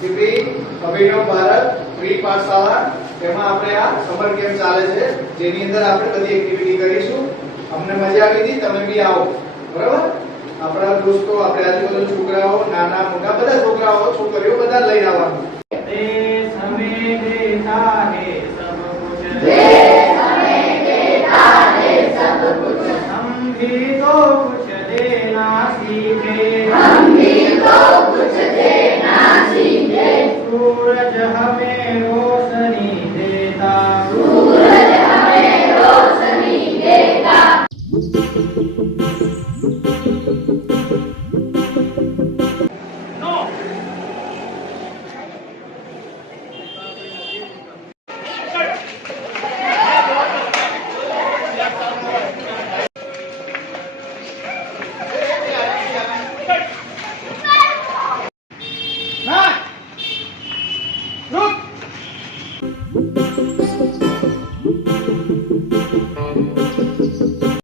GP અભિનવ Bharat free પાઠશાળા તેમાં આપણે આ સમર કેમ્પ ચાલે છે જેની અંદર આપણે બધી એક્ટિવિટી કરીશું. અમને મજા આવી હતી, તમે બી આવો. બરાબર? આપણા દોસ્તો, આપણે આજુબાજુ છોકરાઓ, નાના મોટા બધા છોકરાઓ, છોકરીઓ બધા લઈને આવવાનું. देश हमें देता है सब कुछ।